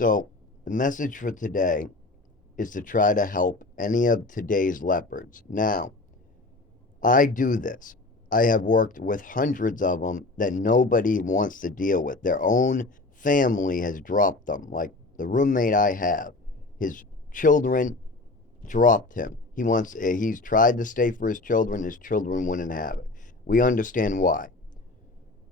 So, the message for today is to try to help any of today's leopards. Now, I do this. I have worked with hundreds of them that nobody wants to deal with. Their own family has dropped them. Like the roommate I have, his children dropped him. He's tried to stay for his children wouldn't have it. We understand why.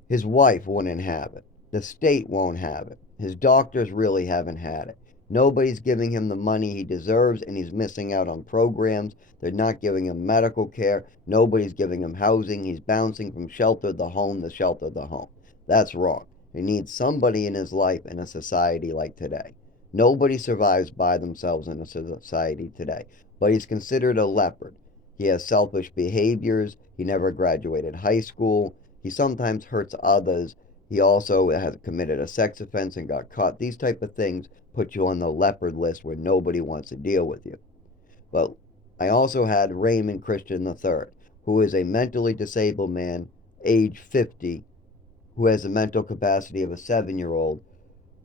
His wife wouldn't have it. The state won't have it. His doctors really haven't had it. Nobody's giving him the money he deserves, and he's missing out on programs. They're not giving him medical care. Nobody's giving him housing. He's bouncing from shelter to home to shelter to home. That's wrong. He needs somebody in his life in a society like today. Nobody survives by themselves in a society today, but he's considered a leopard. He has selfish behaviors. He never graduated high school. He sometimes hurts others. He also has committed a sex offense and got caught. These type of things put you on the leopard list where nobody wants to deal with you. But I also had Raymond Christian III, who is a mentally disabled man, age 50, who has the mental capacity of a 7-year-old,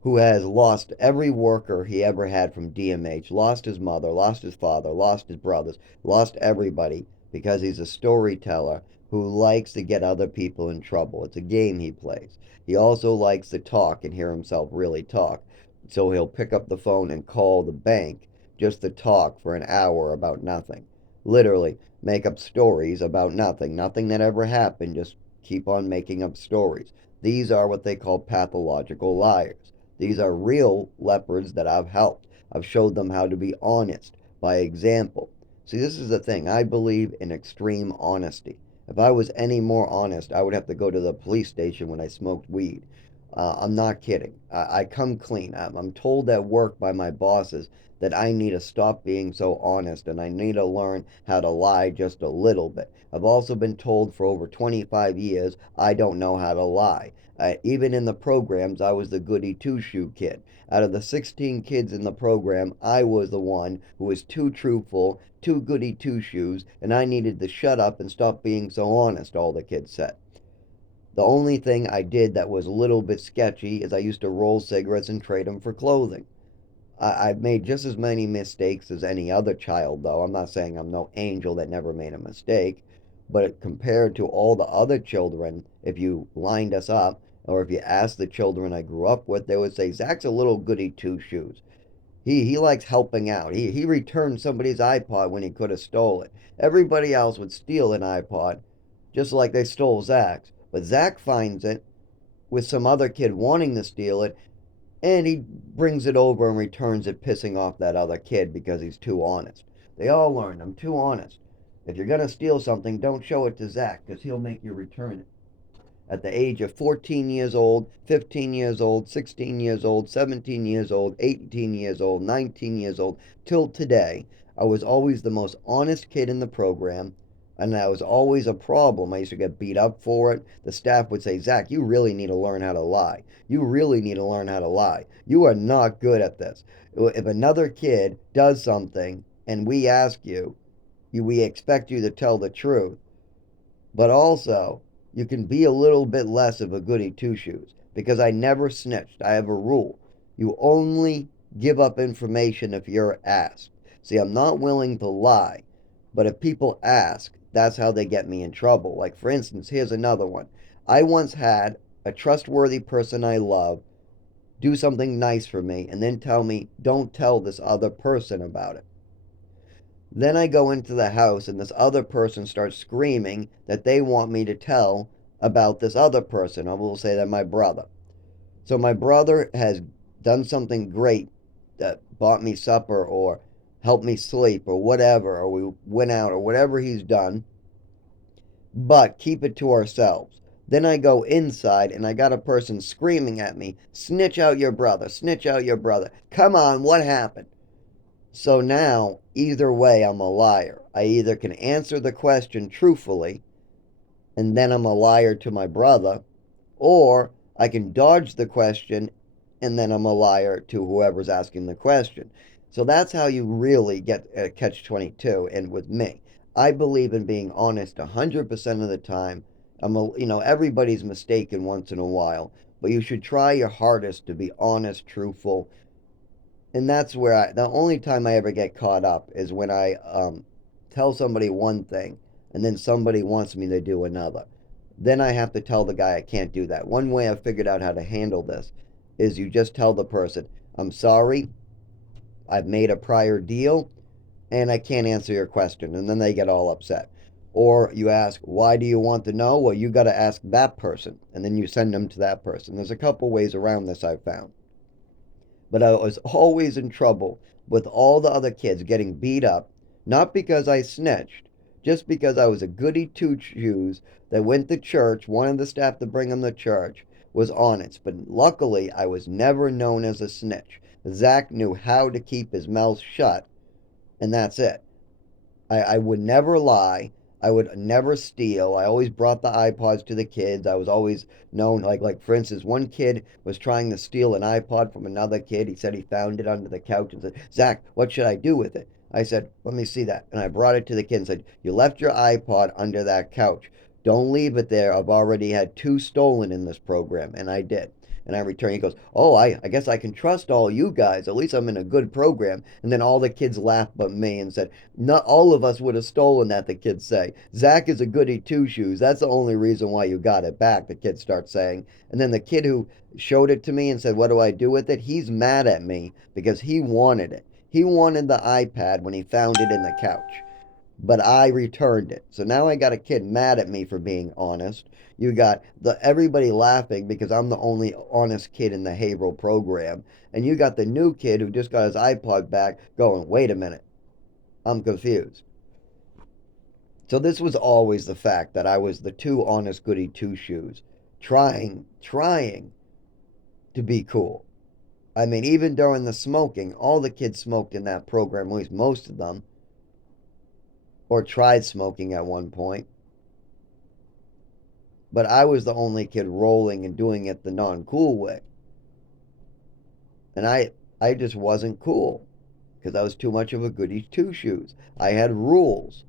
who has lost every worker he ever had from DMH, lost his mother, lost his father, lost his brothers, lost everybody because he's a storyteller who likes to get other people in trouble. It's a game he plays. He also likes to talk and hear himself really talk. So he'll pick up the phone and call the bank just to talk for an hour about nothing. Literally, make up stories about nothing. Nothing that ever happened, just keep on making up stories. These are what they call pathological liars. These are real leopards that I've helped. I've showed them how to be honest by example. See, this is the thing. I believe in extreme honesty. If I was any more honest, I would have to go to the police station when I smoked weed. I'm not kidding. I come clean. I'm told at work by my bosses that I need to stop being so honest and I need to learn how to lie just a little bit. I've also been told for over 25 years I don't know how to lie. Even in the programs, I was the goody two shoe kid. Out of the 16 kids in the program, I was the one who was too truthful, too goody two shoes, and I needed to shut up and stop being so honest, all the kids said. The only thing I did that was a little bit sketchy is I used to roll cigarettes and trade them for clothing. I've made just as many mistakes as any other child, though. I'm not saying I'm no angel that never made a mistake, but compared to all the other children, if you lined us up, or if you asked the children I grew up with, they would say, Zach's a little goody two shoes. He likes helping out. He returned somebody's iPod when he could have stole it. Everybody else would steal an iPod, just like they stole Zach's. But Zach finds it with some other kid wanting to steal it, and he brings it over and returns it, pissing off that other kid because he's too honest. They all learned I'm too honest. If you're going to steal something, don't show it to Zach because he'll make you return it. At the age of 14 years old, 15 years old, 16 years old, 17 years old, 18 years old, 19 years old, till today, I was always the most honest kid in the program, and that was always a problem. I used to get beat up for it. The staff would say, Zach, you really need to learn how to lie. You really need to learn how to lie. You are not good at this. If another kid does something and we ask you, we expect you to tell the truth, but also you can be a little bit less of a goody two shoes because I never snitched. I have a rule. You only give up information if you're asked. See, I'm not willing to lie, but if people ask, that's how they get me in trouble. Like, for instance, here's another one. I once had a trustworthy person I love do something nice for me and then tell me, don't tell this other person about it. Then I go into the house and this other person starts screaming that they want me to tell about this other person. I will say that my brother. So my brother has done something great that bought me supper or helped me sleep or whatever, or we went out or whatever he's done, but keep it to ourselves. Then I go inside and I got a person screaming at me, snitch out your brother, snitch out your brother. Come on, what happened? So now, either way, I'm a liar. I either can answer the question truthfully, and then I'm a liar to my brother, or I can dodge the question, and then I'm a liar to whoever's asking the question. So that's how you really get a catch 22. And with me, I believe in being honest 100% of the time. Everybody's mistaken once in a while, but you should try your hardest to be honest, truthful, and that's where the only time I ever get caught up is when I tell somebody one thing and then somebody wants me to do another. Then I have to tell the guy I can't do that. One way I've figured out how to handle this is you just tell the person, I'm sorry, I've made a prior deal and I can't answer your question. And then they get all upset. Or you ask, why do you want to know? Well, you got to ask that person. And then you send them to that person. There's a couple ways around this I've found. But I was always in trouble with all the other kids getting beat up, not because I snitched, just because I was a goody two shoes that went to church, wanted the staff to bring him to church, was honest. But luckily, I was never known as a snitch. Zach knew how to keep his mouth shut, and that's it. I would never lie. I would never steal. I always brought the iPods to the kids. I was always known, like for instance, one kid was trying to steal an iPod from another kid. He said he found it under the couch and said, Zach, what should I do with it? I said, let me see that. And I brought it to the kid and said, you left your iPod under that couch. Don't leave it there. I've already had two stolen in this program. And I did. And I returned. He goes, oh, I guess I can trust all you guys. At least I'm in a good program. And then all the kids laughed but me and said, not all of us would have stolen that, the kids say. Zach is a goody two shoes. That's the only reason why you got it back, the kids start saying. And then the kid who showed it to me and said, what do I do with it? He's mad at me because he wanted it. He wanted the iPad when he found it in the couch, but I returned it. So now I got a kid mad at me for being honest. You got the everybody laughing because I'm the only honest kid in the Haverhill program. And you got the new kid who just got his iPod back going, wait a minute, I'm confused. So this was always the fact that I was the too honest goody two shoes, trying to be cool. I mean, even during the smoking, all the kids smoked in that program, at least most of them, or tried smoking at one point. But I was the only kid rolling and doing it the non-cool way. And I just wasn't cool because I was too much of a goody two shoes. I had rules.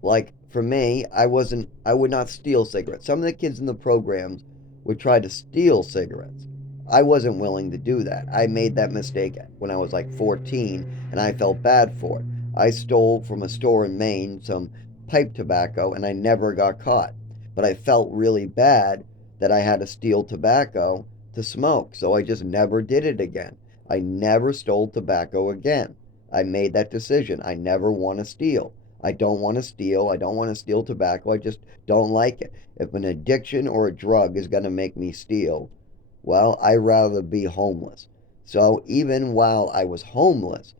Like for me, I would not steal cigarettes. Some of the kids in the programs would try to steal cigarettes. I wasn't willing to do that. I made that mistake when I was like 14 and I felt bad for it. I stole from a store in Maine some pipe tobacco and I never got caught. But I felt really bad that I had to steal tobacco to smoke. So I just never did it again. I never stole tobacco again. I made that decision. I never want to steal. I don't want to steal. I don't want to steal tobacco. I just don't like it. If an addiction or a drug is going to make me steal, well, I'd rather be homeless. So even while I was homeless,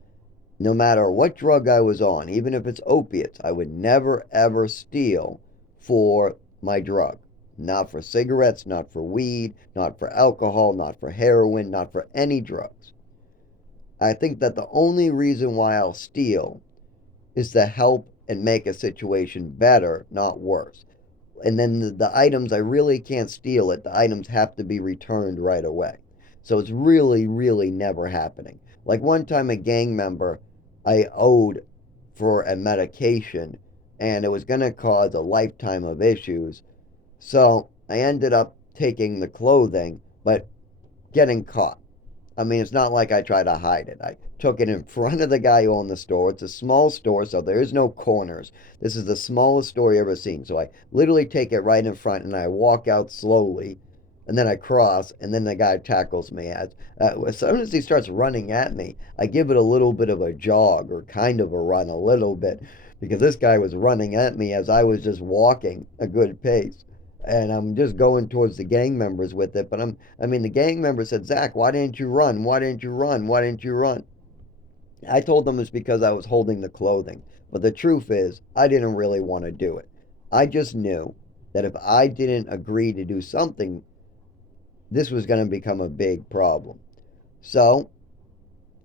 no matter what drug I was on, even if it's opiates, I would never ever steal for my drug. Not for cigarettes, not for weed, not for alcohol, not for heroin, not for any drugs. I think that the only reason why I'll steal is to help and make a situation better, not worse. And then the items I really can't steal it. The items have to be returned right away. So it's really never happening. Like one time a gang member I owed for a medication and it was going to cause a lifetime of issues. So I ended up taking the clothing, but getting caught. I mean, it's not like I tried to hide it. I took it in front of the guy who owned the store. It's a small store, so there is no corners. This is the smallest store you ever seen. So I literally take it right in front and I walk out slowly and then I cross and then the guy tackles me. As soon as he starts running at me, I give it a little bit of a jog or kind of a run, a little bit, because this guy was running at me as I was just walking a good pace and I'm just going towards the gang members with it. But I mean, the gang member said, Zach, why didn't you run? Why didn't you run? Why didn't you run? I told them it's because I was holding the clothing. But the truth is, I didn't really want to do it. I just knew that if I didn't agree to do something, this was going to become a big problem. So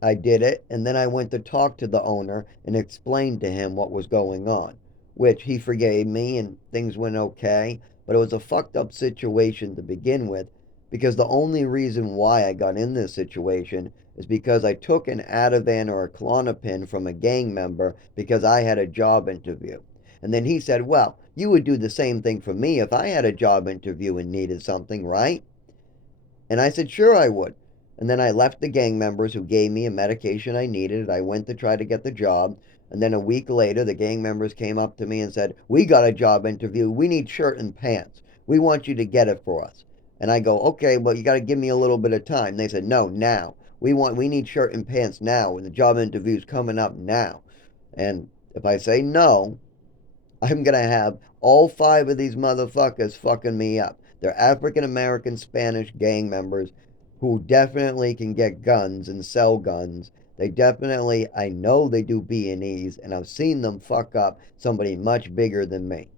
I did it, and then I went to talk to the owner and explained to him what was going on, which he forgave me and things went okay. But it was a fucked up situation to begin with because the only reason why I got in this situation is because I took an Ativan or a Klonopin from a gang member because I had a job interview. And then he said, well, you would do the same thing for me if I had a job interview and needed something, right? And I said, sure I would. And then I left the gang members who gave me a medication I needed. I went to try to get the job. And then a week later, the gang members came up to me and said, "We got a job interview. We need shirt and pants. We want you to get it for us." And I go, "Okay, well, you got to give me a little bit of time." They said, "No, now. We need shirt and pants now. And the job interview's coming up now." And if I say no, I'm gonna have all five of these motherfuckers fucking me up. They're African American Spanish gang members who definitely can get guns and sell guns. They definitely, I know they do B&Es, and I've seen them fuck up somebody much bigger than me.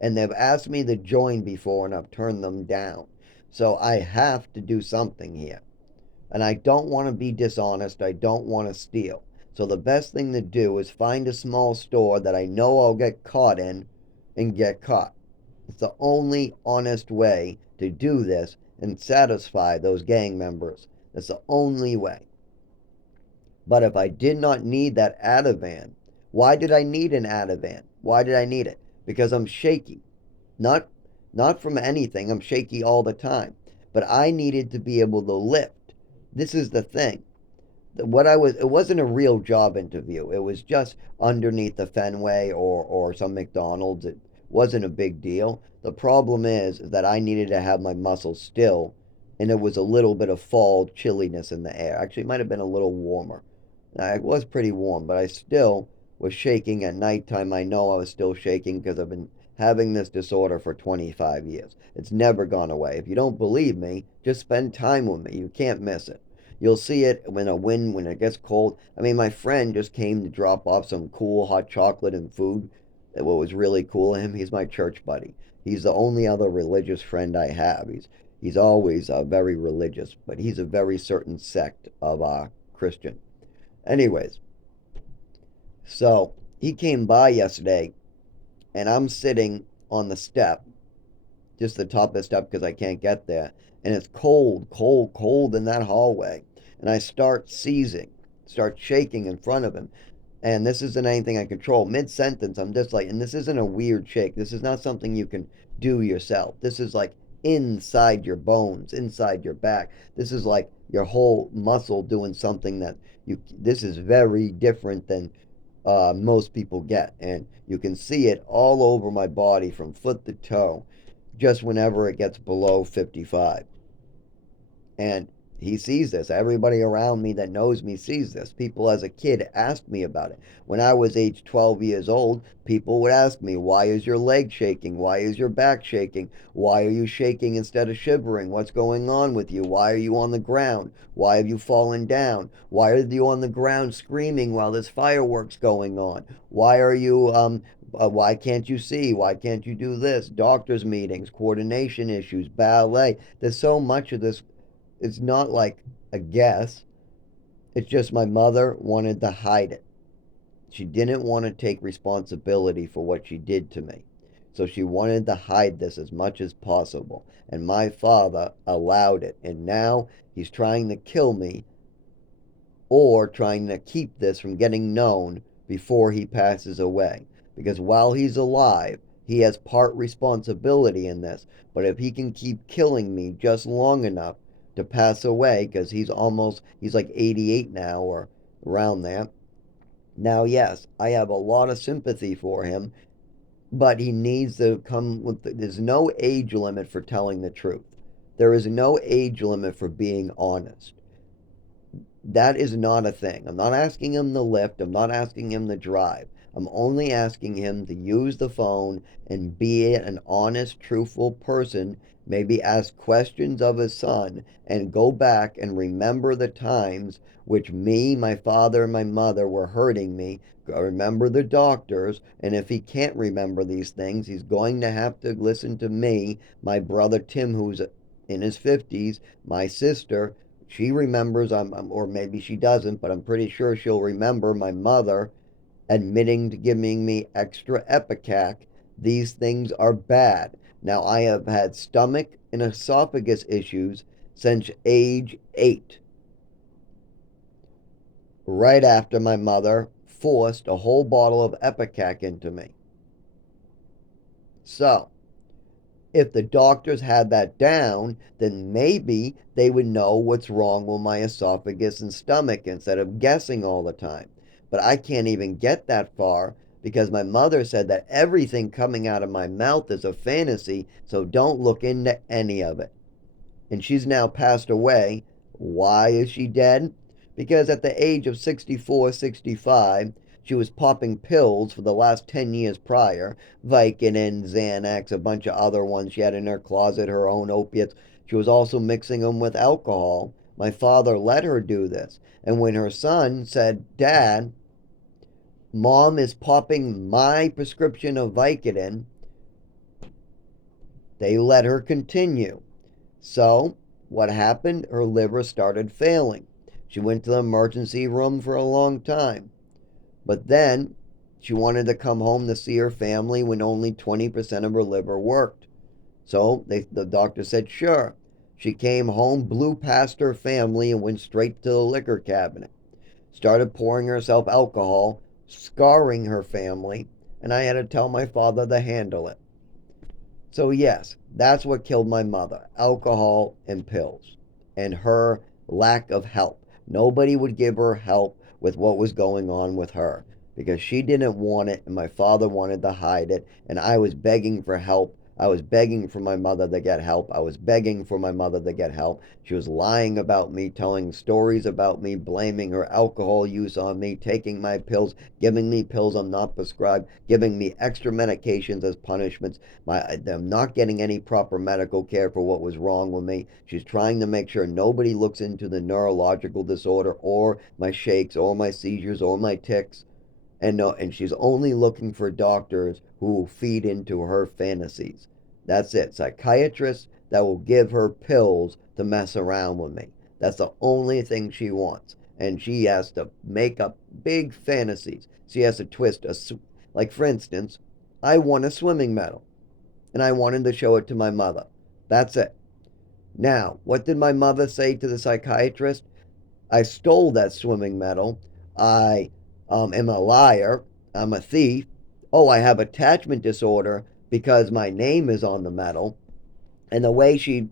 And they've asked me to join before, and I've turned them down. So I have to do something here. And I don't want to be dishonest. I don't want to steal. So the best thing to do is find a small store that I know I'll get caught in and get caught. It's the only honest way to do this and satisfy those gang members. That's the only way. But if I did not need that Ativan, why did I need an Ativan? Why did I need it? Because I'm shaky. Not not from anything. I'm shaky all the time. But I needed to be able to lift. This is the thing. It wasn't a real job interview. It was just underneath the Fenway or some McDonald's. It wasn't a big deal. The problem is that I needed to have my muscles still, and there was a little bit of fall chilliness in the air. Actually, it might have been a little warmer. It was pretty warm, but I still was shaking at nighttime. I know I was still shaking because I've been having this disorder for 25 years. It's never gone away. If you don't believe me, just spend time with me. You can't miss it. You'll see it when it gets cold. I mean, my friend just came to drop off some cool hot chocolate and food. What was really cool of him, he's my church buddy. He's the only other religious friend I have. He's always very religious, but he's a very certain sect of Christian. Anyways, so he came by yesterday, and I'm sitting on the step, just the top of the step because I can't get there. And it's cold, cold, cold in that hallway. And I start seizing, start shaking in front of him. And this isn't anything I control. Mid sentence, I'm just like, and this isn't a weird shake. This is not something you can do yourself. This is like inside your bones, inside your back. This is like your whole muscle doing something that this is very different than most people get. And you can see it all over my body from foot to toe just whenever it gets below 55. And he sees this. Everybody around me that knows me sees this. People as a kid asked me about it. When I was age 12 years old, people would ask me, "Why is your leg shaking? Why is your back shaking? Why are you shaking instead of shivering? What's going on with you? Why are you on the ground? Why have you fallen down? Why are you on the ground screaming while there's fireworks going on? Why are you why can't you see? Why can't you do this?" Doctors meetings, coordination issues, ballet. There's so much of this. It's not like a guess. It's just my mother wanted to hide it. She didn't want to take responsibility for what she did to me. So she wanted to hide this as much as possible. And my father allowed it. And now he's trying to kill me or trying to keep this from getting known before he passes away. Because while he's alive, he has part responsibility in this. But if he can keep killing me just long enough to pass away, because he's like 88 now or around there. Now, yes, I have a lot of sympathy for him, but he needs to come with, there's no age limit for telling the truth. There is no age limit for being honest. That is not a thing. I'm not asking him to lift. I'm not asking him to drive. I'm only asking him to use the phone and be an honest, truthful person. Maybe ask questions of his son and go back and remember the times which me, my father, and my mother were hurting me. Remember the doctors. And if he can't remember these things, he's going to have to listen to me, my brother Tim, who's in his 50s, my sister, she remembers, or maybe she doesn't, but I'm pretty sure she'll remember my mother admitting to giving me extra Epicac. These things are bad. Now, I have had stomach and esophagus issues since age 8, right after my mother forced a whole bottle of Epicac into me. So, If the doctors had that down, then maybe they would know what's wrong with my esophagus and stomach instead of guessing all the time. But I can't even get that far because my mother said that everything coming out of my mouth is a fantasy, so don't look into any of it. And she's now passed away. Why is she dead? Because at the age of 64, 65, she was popping pills for the last 10 years prior, Vicodin, Xanax, a bunch of other ones she had in her closet, her own opiates. She was also mixing them with alcohol. My father let her do this. And when her son said, Dad, Mom is popping my prescription of Vicodin, they let her continue. So, what happened? Her liver started failing. She went to the emergency room for a long time. But then she wanted to come home to see her family when only 20% of her liver worked. So the doctor said, sure. She came home, blew past her family, and went straight to the liquor cabinet. Started pouring herself alcohol, scarring her family, and I had to tell my father to handle it. So, yes, that's what killed my mother, alcohol and pills, and her lack of help. Nobody would give her help with what was going on with her because she didn't want it, and my father wanted to hide it, and I was begging for help. I was begging for my mother to get help. I was begging for my mother to get help. She was lying about me, telling stories about me, blaming her alcohol use on me, taking my pills, giving me pills I'm not prescribed, giving me extra medications as punishments. I'm not getting any proper medical care for what was wrong with me. She's trying to make sure nobody looks into the neurological disorder or my shakes or my seizures or my tics. And no, and she's only looking for doctors who will feed into her fantasies. That's it. Psychiatrists that will give her pills to mess around with me. That's the only thing she wants. And she has to make up big fantasies. She has to twist like for instance, I won a swimming medal and I wanted to show it to my mother. That's it. Now, what did my mother say to the psychiatrist? I stole that swimming medal. I am a liar. I'm a thief. Oh, I have attachment disorder because my name is on the medal. And the way she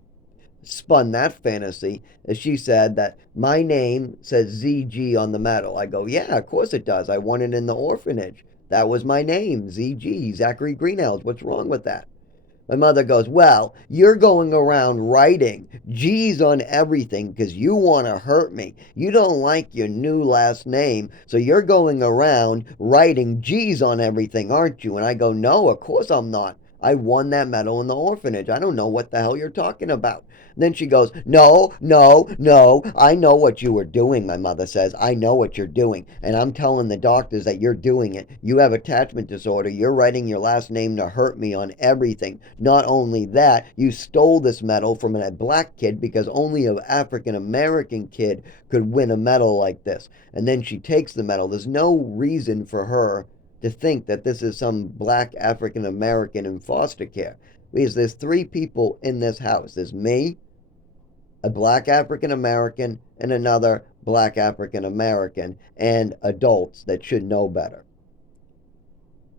spun that fantasy is she said that my name says ZG on the medal. I go, yeah, of course it does. I won it in the orphanage. That was my name, ZG, Zachary Greenhouse. What's wrong with that? My mother goes, well, you're going around writing G's on everything because you want to hurt me. You don't like your new last name, so you're going around writing G's on everything, aren't you? And I go, no, of course I'm not. I won that medal in the orphanage. I don't know what the hell you're talking about. And then she goes, no, no, no. I know what you were doing, my mother says. I know what you're doing. And I'm telling the doctors that you're doing it. You have attachment disorder. You're writing your last name to hurt me on everything. Not only that, you stole this medal from a black kid because only an African American kid could win a medal like this. And then she takes the medal. There's no reason for her to think that this is some black African American in foster care. Because there's three people in this house. There's me, a black African American, and another black African American, and adults that should know better.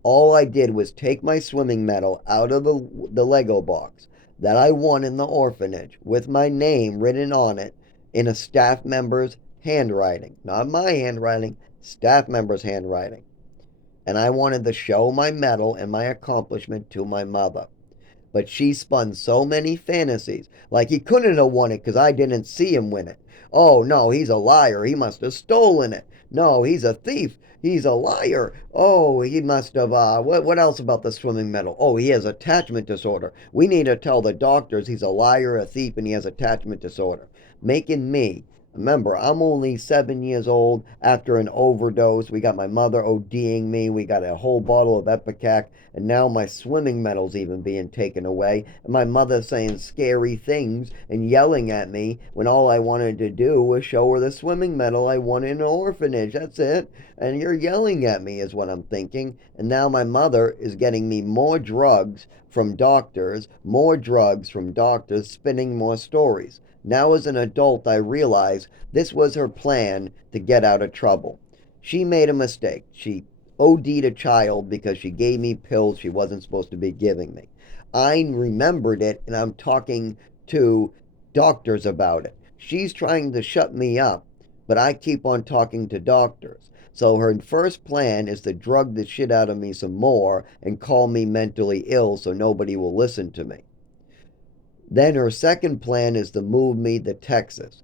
All I did was take my swimming medal out of the Lego box that I won in the orphanage with my name written on it in a staff member's handwriting. Not my handwriting, staff member's handwriting. And I wanted to show my medal and my accomplishment to my mother. But she spun so many fantasies. Like he couldn't have won it because I didn't see him win it. Oh, no, he's a liar. He must have stolen it. No, he's a thief. He's a liar. Oh, he must have, what else about the swimming medal? Oh, he has attachment disorder. We need to tell the doctors he's a liar, a thief, and he has attachment disorder. Making me. Remember, I'm only 7 years old after an overdose. We got my mother ODing me. We got a whole bottle of Epicac. And now my swimming medal's even being taken away. And my mother saying scary things and yelling at me when all I wanted to do was show her the swimming medal I won in an orphanage. That's it. And you're yelling at me is what I'm thinking. And now my mother is getting me more drugs from doctors, spinning more stories. Now, as an adult, I realize this was her plan to get out of trouble. She made a mistake. She OD'd a child because she gave me pills she wasn't supposed to be giving me. I remembered it and I'm talking to doctors about it. She's trying to shut me up, but I keep on talking to doctors. So her first plan is to drug the shit out of me some more and call me mentally ill so nobody will listen to me. Then her second plan is to move me to Texas.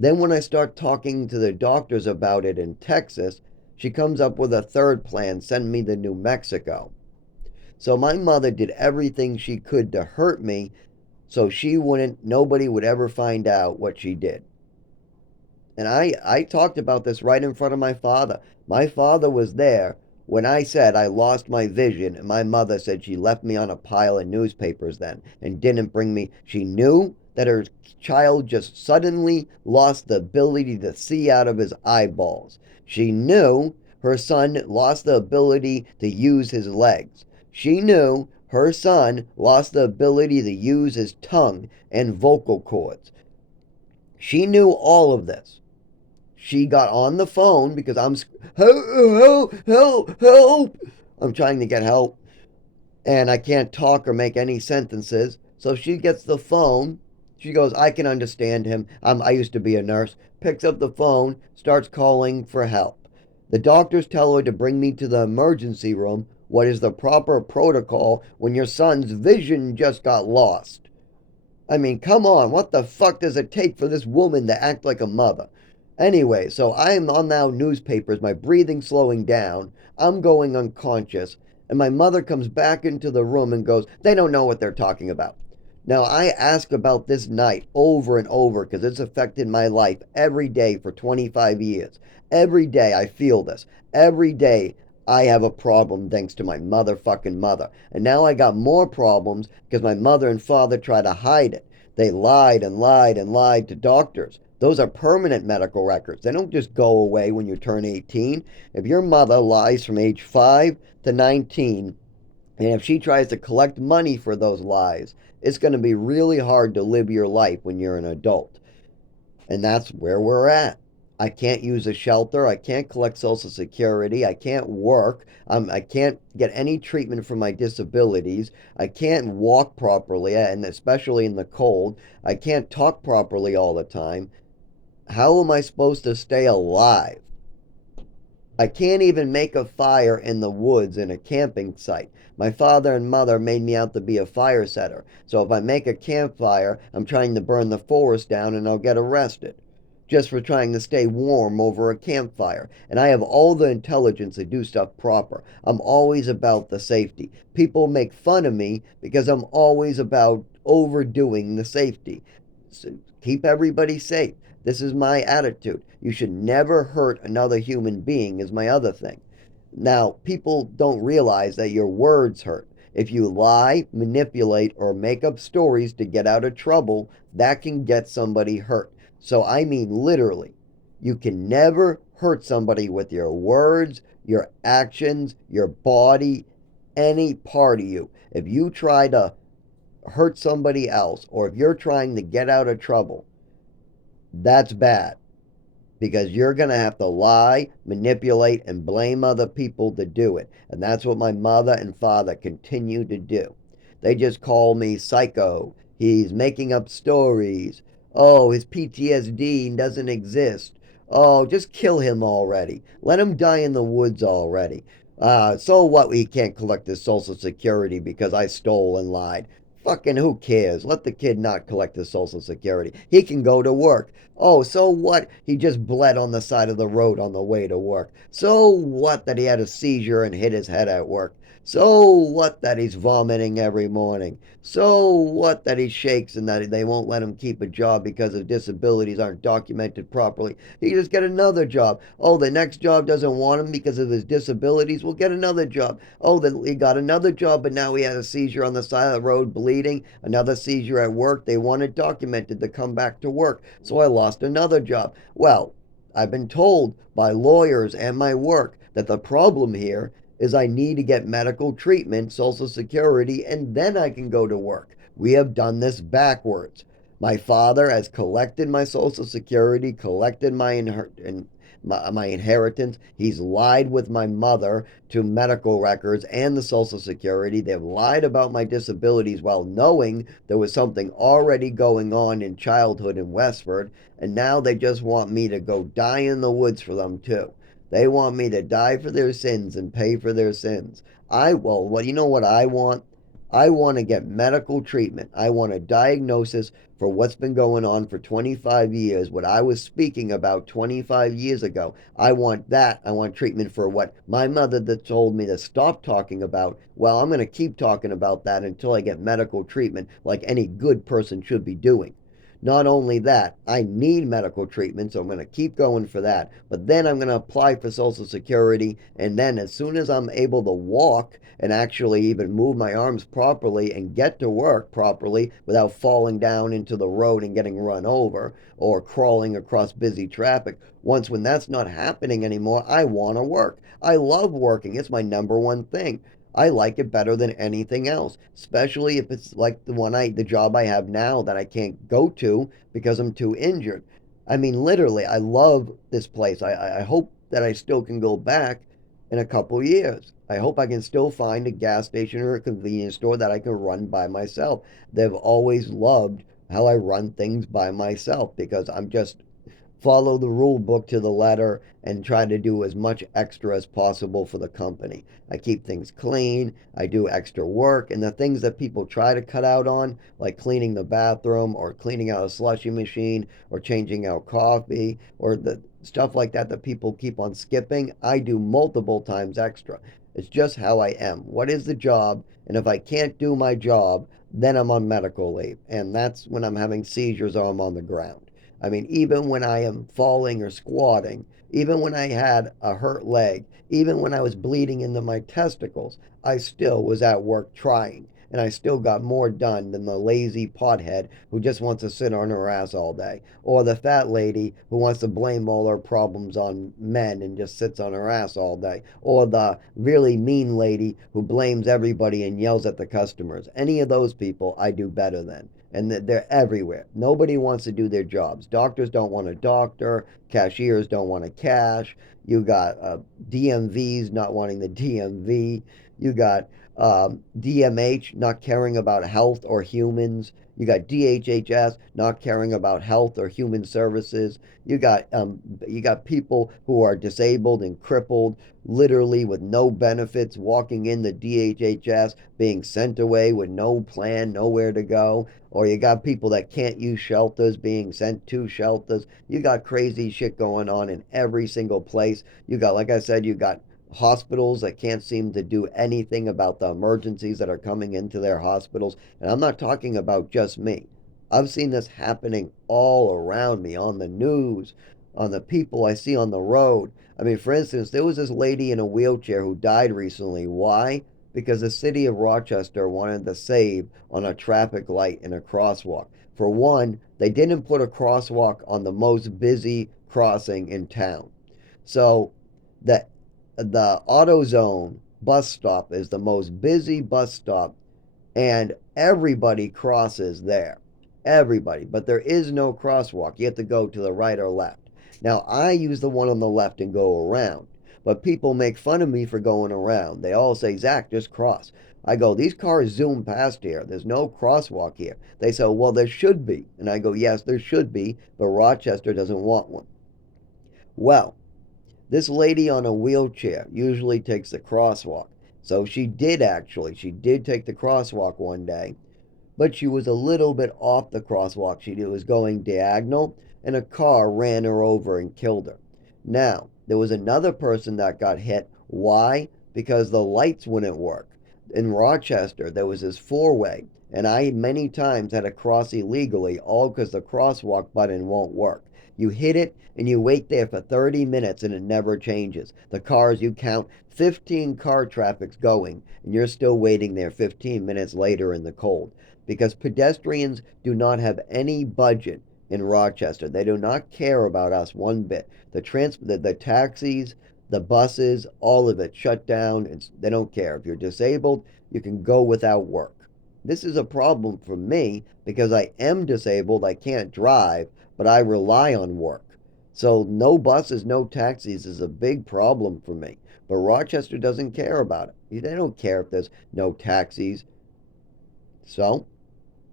Then, when I start talking to the doctors about it in Texas, she comes up with a third plan, send me to New Mexico. So my mother did everything she could to hurt me so nobody would ever find out what she did. And I talked about this right in front of my father. My father was there when I said I lost my vision, and my mother said she left me on a pile of newspapers then and didn't bring me. She knew that her child just suddenly lost the ability to see out of his eyeballs. She knew her son lost the ability to use his legs. She knew her son lost the ability to use his tongue and vocal cords. She knew all of this. She got on the phone because help, help, help. I'm trying to get help and I can't talk or make any sentences. So she gets the phone. She goes, I can understand him. I used to be a nurse. Picks up the phone, starts calling for help. The doctors tell her to bring me to the emergency room. What is the proper protocol when your son's vision just got lost? I mean, come on, what the fuck does it take for this woman to act like a mother? Anyway, so I am on now newspapers, my breathing slowing down, I'm going unconscious, and my mother comes back into the room and goes, they don't know what they're talking about. Now, I ask about this night over and over because it's affected my life every day for 25 years. Every day I feel this. Every day I have a problem thanks to my motherfucking mother. And now I got more problems because my mother and father try to hide it. They lied and lied and lied to doctors. Those are permanent medical records. They don't just go away when you turn 18. If your mother lies from age 5 to 19, and if she tries to collect money for those lies, it's going to be really hard to live your life when you're an adult. And that's where we're at. I can't use a shelter. I can't collect Social Security. I can't work. I can't get any treatment for my disabilities. I can't walk properly, and especially in the cold. I can't talk properly all the time. How am I supposed to stay alive? I can't even make a fire in the woods in a camping site. My father and mother made me out to be a fire setter. So if I make a campfire, I'm trying to burn the forest down and I'll get arrested just for trying to stay warm over a campfire. And I have all the intelligence to do stuff proper. I'm always about the safety. People make fun of me because I'm always about overdoing the safety. So keep everybody safe. This is my attitude. You should never hurt another human being, is my other thing. Now, people don't realize that your words hurt. If you lie, manipulate, or make up stories to get out of trouble, that can get somebody hurt. So, I mean, literally, you can never hurt somebody with your words, your actions, your body, any part of you. If you try to hurt somebody else, or if you're trying to get out of trouble, that's bad because you're going to have to lie, manipulate, and blame other people to do it. And that's what my mother and father continue to do. They just call me psycho. He's making up stories. Oh, his PTSD doesn't exist. Oh, just kill him already. Let him die in the woods already. So what? We can't collect his Social Security because I stole and lied. Fucking who cares? Let the kid not collect his Social Security. He can go to work. Oh, so what? He just bled on the side of the road on the way to work. So what that he had a seizure and hit his head at work? So what that he's vomiting every morning? So what that he shakes and that they won't let him keep a job because his disabilities aren't documented properly? He just get another job. Oh, the next job doesn't want him because of his disabilities. We'll get another job. Oh, then he got another job, but now he had a seizure on the side of the road bleeding. Another seizure at work. They want it documented to come back to work. So I lost another job. Well, I've been told by lawyers and my work that the problem here is I need to get medical treatment, Social Security, and then I can go to work. We have done this backwards. My father has collected my Social Security, collected my inheritance. He's lied with my mother to medical records and the Social Security. They've lied about my disabilities while knowing there was something already going on in childhood in Westford. And now they just want me to go die in the woods for them, too. They want me to die for their sins and pay for their sins. Well, you know what I want? I want to get medical treatment. I want a diagnosis for what's been going on for 25 years, what I was speaking about 25 years ago. I want that. I want treatment for what my mother that told me to stop talking about. Well, I'm going to keep talking about that until I get medical treatment like any good person should be doing. Not only that, I need medical treatment, so I'm going to keep going for that. But then I'm going to apply for Social Security, and then as soon as I'm able to walk and actually even move my arms properly and get to work properly without falling down into the road and getting run over or crawling across busy traffic, once when that's not happening anymore, I want to work. I love working. It's my number one thing. I like it better than anything else, especially if it's like the job I have now that I can't go to because I'm too injured. I mean, literally, I love this place. I hope that I still can go back in a couple years. I hope I can still find a gas station or a convenience store that I can run by myself. They've always loved how I run things by myself because I'm just follow the rule book to the letter and try to do as much extra as possible for the company. I keep things clean, I do extra work, and the things that people try to cut out on, like cleaning the bathroom or cleaning out a slushy machine or changing out coffee or the stuff like that that people keep on skipping, I do multiple times extra. It's just how I am. What is the job? And if I can't do my job, then I'm on medical leave. And that's when I'm having seizures or I'm on the ground. I mean, even when I am falling or squatting, even when I had a hurt leg, even when I was bleeding into my testicles, I still was at work trying. And I still got more done than the lazy pothead who just wants to sit on her ass all day. Or the fat lady who wants to blame all her problems on men and just sits on her ass all day. Or the really mean lady who blames everybody and yells at the customers. Any of those people I do better than, and they're everywhere. Nobody wants to do their jobs. Doctors don't want a doctor. Cashiers don't want to cash. You got DMVs not wanting the DMV. You got DMH not caring about health or humans. You got DHHS not caring about health or human services. You got people who are disabled and crippled, literally with no benefits, walking in the DHHS, being sent away with no plan, nowhere to go. Or you got people that can't use shelters being sent to shelters. You got crazy shit going on in every single place. You got, like I said, you got hospitals that can't seem to do anything about the emergencies that are coming into their hospitals. And I'm not talking about just me. I've seen this happening all around me on the news, on the people I see on the road. I mean, for instance, there was this lady in a wheelchair who died recently. Why? Because the city of Rochester wanted to save on a traffic light and a crosswalk. For one, they didn't put a crosswalk on the most busy crossing in town. So the AutoZone bus stop is the most busy bus stop, and everybody crosses there. Everybody. But there is no crosswalk. You have to go to the right or left. Now, I use the one on the left and go around. But people make fun of me for going around. They all say, Zach, just cross. I go, these cars zoom past here. There's no crosswalk here. They say, well, there should be. And I go, yes, there should be, but Rochester doesn't want one. Well, this lady on a wheelchair usually takes the crosswalk. So she did take the crosswalk one day, but she was a little bit off the crosswalk. She was going diagonal, and a car ran her over and killed her. Now, there was another person that got hit. Why? Because the lights wouldn't work. In Rochester, there was this four-way, and I many times had to cross illegally, all because the crosswalk button won't work. You hit it and you wait there for 30 minutes and it never changes. The cars, you count 15 car traffics going, and you're still waiting there 15 minutes later in the cold because pedestrians do not have any budget in Rochester. They do not care about us one bit. The taxis, the buses, all of it shut down. They don't care. If you're disabled, you can go without work. This is a problem for me because I am disabled, I can't drive, but I rely on work. So no buses, no taxis is a big problem for me. But Rochester doesn't care about it. They don't care if there's no taxis. So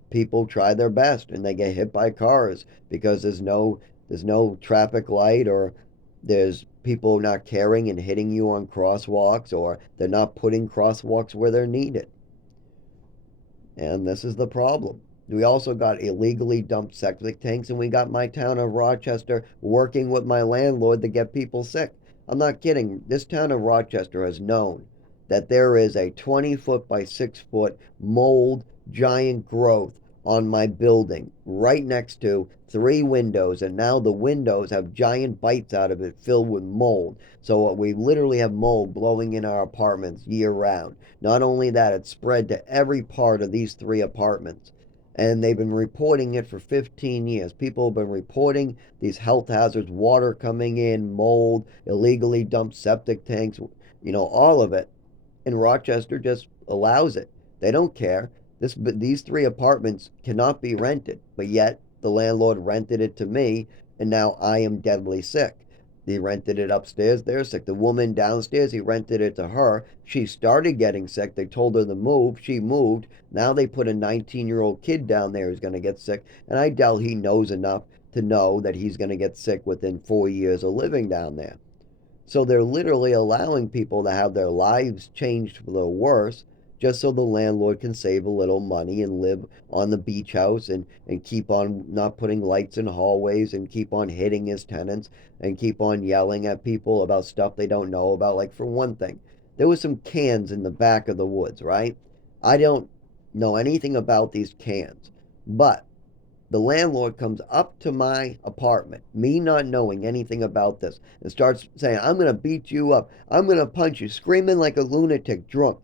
people try their best and they get hit by cars because there's no traffic light, or there's people not caring and hitting you on crosswalks, or they're not putting crosswalks where they're needed. And this is the problem. We also got illegally dumped septic tanks, and we got my town of Rochester working with my landlord to get people sick. I'm not kidding. This town of Rochester has known that there is a 20-foot by 6-foot mold giant growth on my building right next to three windows, and now the windows have giant bites out of it filled with mold. So we literally have mold blowing in our apartments year round. Not only that, it's spread to every part of these three apartments. And they've been reporting it for 15 years. People have been reporting these health hazards, water coming in, mold, illegally dumped septic tanks, all of it. And Rochester just allows it. They don't care. These three apartments cannot be rented, but yet the landlord rented it to me, and now I am deadly sick. He rented it upstairs, they're sick. The woman downstairs, he rented it to her. She started getting sick. They told her to move. She moved. Now they put a 19-year-old kid down there who's going to get sick, and I doubt he knows enough to know that he's going to get sick within 4 years of living down there. So they're literally allowing people to have their lives changed for the worse just so the landlord can save a little money and live on the beach house, and keep on not putting lights in hallways, and keep on hitting his tenants, and keep on yelling at people about stuff they don't know about. Like, for one thing, there was some cans in the back of the woods, right? I don't know anything about these cans, but the landlord comes up to my apartment, me not knowing anything about this, and starts saying, I'm going to beat you up. I'm going to punch you, screaming like a lunatic drunk.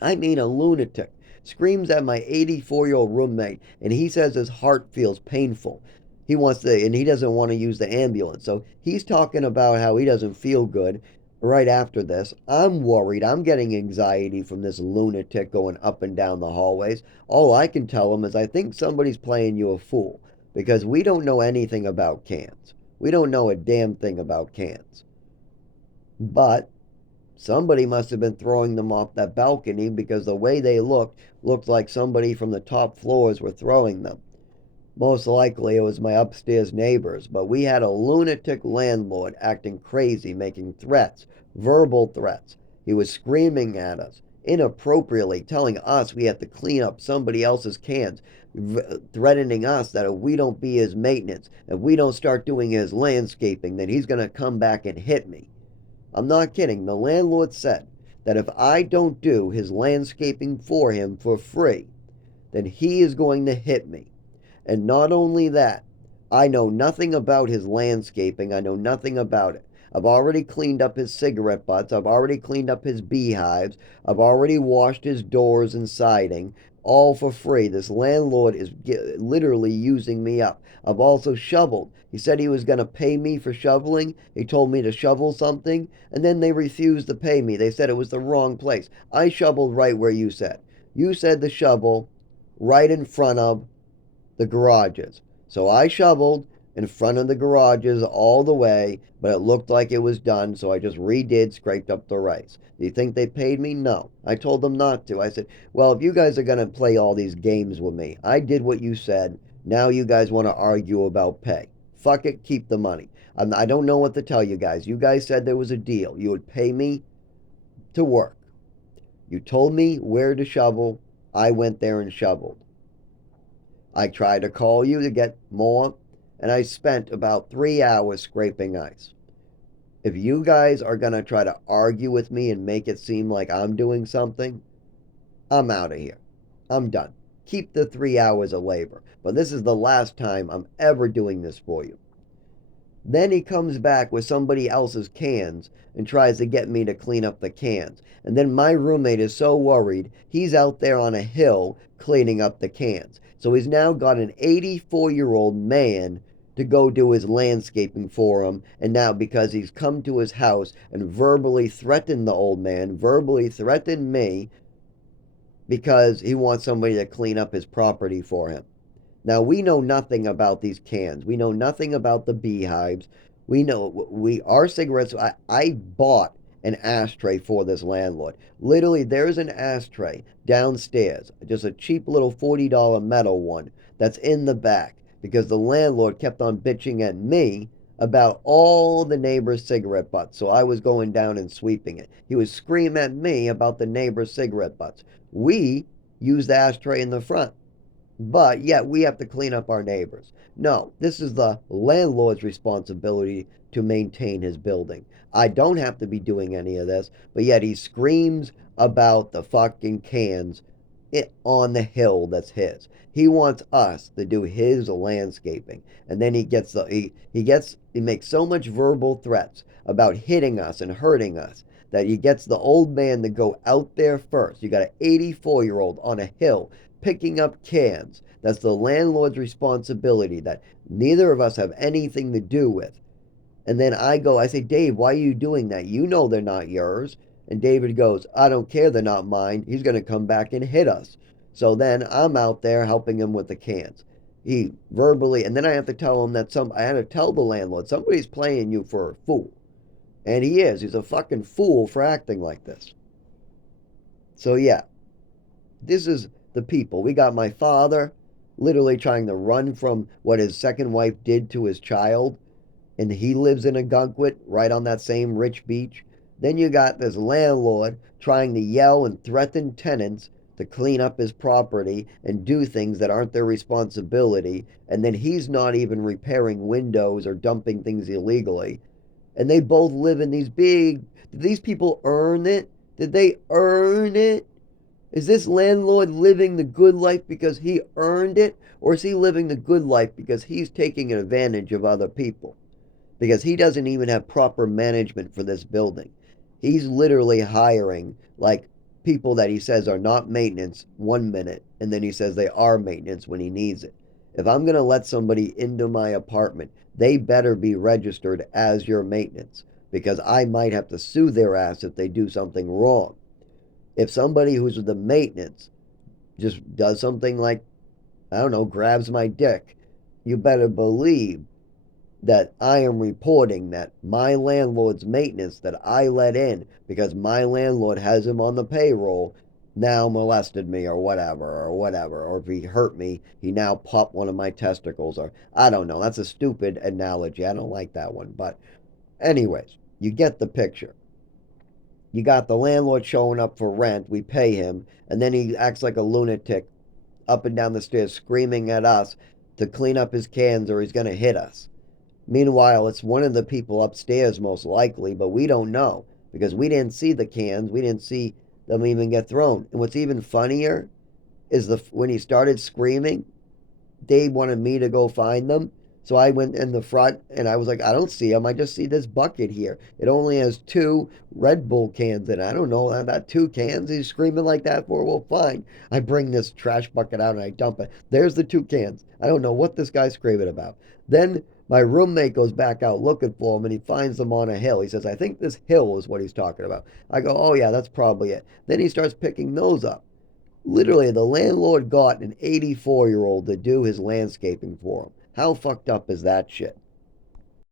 I mean, a lunatic. Screams at my 84-year-old roommate, and he says his heart feels painful. And he doesn't want to use the ambulance. So he's talking about how he doesn't feel good right after this. I'm worried. I'm getting anxiety from this lunatic going up and down the hallways. All I can tell him is, I think somebody's playing you a fool, because we don't know anything about cans. We don't know a damn thing about cans. But somebody must have been throwing them off that balcony, because the way they looked like somebody from the top floors were throwing them. Most likely it was my upstairs neighbors, but we had a lunatic landlord acting crazy, making threats, verbal threats. He was screaming at us, inappropriately, telling us we had to clean up somebody else's cans, threatening us that if we don't be his maintenance, if we don't start doing his landscaping, then he's going to come back and hit me. I'm not kidding. The landlord said that if I don't do his landscaping for him for free, then he is going to hit me. And not only that, I know nothing about his landscaping. I know nothing about it. I've already cleaned up his cigarette butts. I've already cleaned up his beehives. I've already washed his doors and siding, all for free. This landlord is literally using me up. I've also shoveled. He said he was going to pay me for shoveling. He told me to shovel something, and then they refused to pay me. They said it was the wrong place. I shoveled right where you said. You said the shovel right in front of the garages. So I shoveled in front of the garages all the way, but it looked like it was done, so I just redid, scraped up the rice. Do you think they paid me? No. I told them not to. I said, well, if you guys are going to play all these games with me, I did what you said. Now you guys want to argue about pay. Fuck it, keep the money. I don't know what to tell you guys. You guys said there was a deal. You would pay me to work. You told me where to shovel. I went there and shoveled. I tried to call you to get more, and I spent about 3 hours scraping ice. If you guys are going to try to argue with me and make it seem like I'm doing something, I'm out of here. I'm done. Keep the 3 hours of labor. But this is the last time I'm ever doing this for you. Then he comes back with somebody else's cans and tries to get me to clean up the cans. And then my roommate is so worried, he's out there on a hill cleaning up the cans. So he's now got an 84-year-old man to go do his landscaping for him. And now, because he's come to his house and verbally threatened the old man, verbally threatened me, because he wants somebody to clean up his property for him. Now we know nothing about these cans. We know nothing about the beehives. We know we our cigarettes. I bought an ashtray for this landlord. Literally, there's an ashtray downstairs, just a cheap little $40 metal one that's in the back because the landlord kept on bitching at me about all the neighbors' cigarette butts. So I was going down and sweeping it. He was screaming at me about the neighbors' cigarette butts. We use the ashtray in the front, but yet we have to clean up our neighbors. No, this is the landlord's responsibility to maintain his building. I don't have to be doing any of this, but yet he screams about the fucking cans on the hill that's his. He wants us to do his landscaping, and then he makes so much verbal threats about hitting us and hurting us that he gets the old man to go out there first. You got an 84-year-old on a hill picking up cans. That's the landlord's responsibility that neither of us have anything to do with. And then I say, Dave, why are you doing that? You know they're not yours. And David goes, I don't care, they're not mine. He's going to come back and hit us. So then I'm out there helping him with the cans. He verbally, and then I have to tell him I had to tell the landlord, somebody's playing you for a fool. And he is. He's a fucking fool for acting like this. So yeah, this is the people. We got my father literally trying to run from what his second wife did to his child, and he lives in a gunkwit right on that same rich beach. Then you got this landlord trying to yell and threaten tenants to clean up his property and do things that aren't their responsibility, and then he's not even repairing windows or dumping things illegally. And they both live in these big. Did these people earn it? Did they earn it? Is this landlord living the good life because he earned it? Or is he living the good life because he's taking advantage of other people? Because he doesn't even have proper management for this building. He's literally hiring like people that he says are not maintenance 1 minute, and then he says they are maintenance when he needs it. If I'm going to let somebody into my apartment, they better be registered as your maintenance because I might have to sue their ass if they do something wrong. If somebody who's with the maintenance just does something like, I don't know, grabs my dick, you better believe that I am reporting that my landlord's maintenance that I let in because my landlord has him on the payroll now molested me or whatever or whatever, or if he hurt me he now popped one of my testicles, or I don't know, that's a stupid analogy, I don't like that one, but anyways, you get the picture. You got the landlord showing up for rent, we pay him, and then he acts like a lunatic up and down the stairs screaming at us to clean up his cans or he's going to hit us. Meanwhile, it's one of the people upstairs most likely, but we don't know because we didn't see the cans. We didn't see them even get thrown. And what's even funnier is when he started screaming, Dave wanted me to go find them. So I went in the front and I was like, I don't see them. I just see this bucket here. It only has two Red Bull cans in it. I don't know about two cans. He's screaming like that for. Well, fine. I bring this trash bucket out and I dump it. There's the two cans. I don't know what this guy's screaming about. Then my roommate goes back out looking for them and he finds them on a hill. He says, I think this hill is what he's talking about. I go, oh yeah, that's probably it. Then he starts picking those up. Literally, the landlord got an 84-year-old to do his landscaping for him. How fucked up is that shit?